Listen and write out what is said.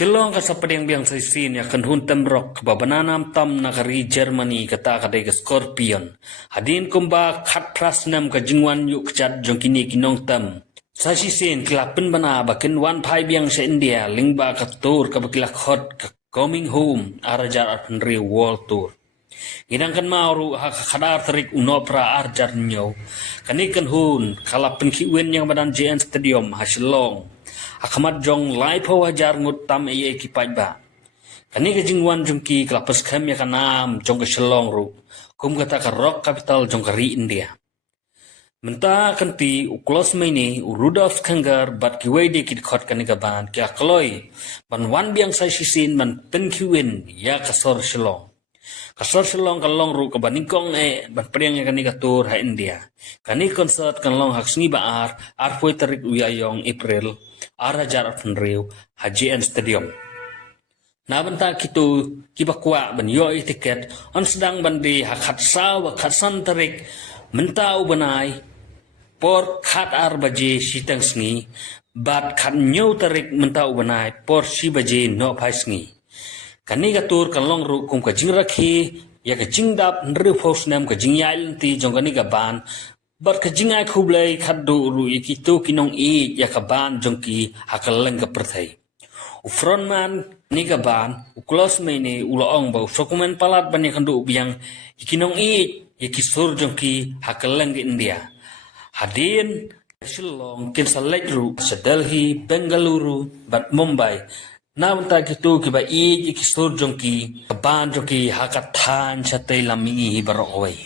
Shillong ka sa padang sa isin ya kan huntam rock babananam tam nakari Germany kata kadai ke Scorpion. Hadin kumba khat prasnam ka jingwan yuk chat jongkini kinong tam. Sa sisin kelapin bana bakin wan pai biang sa India lingba ka tour ka bakilak hot ka coming home arajar arpan world tour. Gidangkan mauru khadar tarik unopra arjar nyo. Kanikan hun kalapin kiwen yang badan JN Stadium hasilong. Akamat jong lai po wajar ngut tam iye kipaj ba. Kani ka jingwan jongki kelapas kem ya kanam jong ka shalong ru. Kum kata ka rock capital jong ka ri India. Menta kanti uklos maini u Rudolf Kangar bat kiway di kidkot kani ka ban kia kloy. Ban wan biang sa sisin man pen kiwen ya kasor shalong. Kasor shalong kalong ru ka baningkong ban priang ya kani ka tour ha India. Kani konsert kanlong hak sngi baar arpoy tarik uyayong April. Arajar Penriu HJN Stadium. Nabenta kitu kibakwa ban yoi tiket on sedang bandi hakat saw khatsan tarik mentau banai por khat ar baje sitang sngi bat khat nyau tarik mentau banai por si baje no phai sngi. Kani gatur kalong ru kum ka jing rakhi ya ka jingdap nru phos nam ka jingyal ti jong kani ka ban bat ka jingai khublai khaddu ru ikitu kinong I ya ka ban jongki hakaleng ka perthai. U frontman ni ka ban u close maini u loong ba dokumen palat ban ya kandu biang ikinong I ya kisur jongki hakaleng ke India. Hadin Shillong kin sa ru sa Delhi, Bengaluru, bat Mumbai. Naunta kitu kiba I kisur jongki ka ban jongki hakathan sa tay lamingi hibarok away.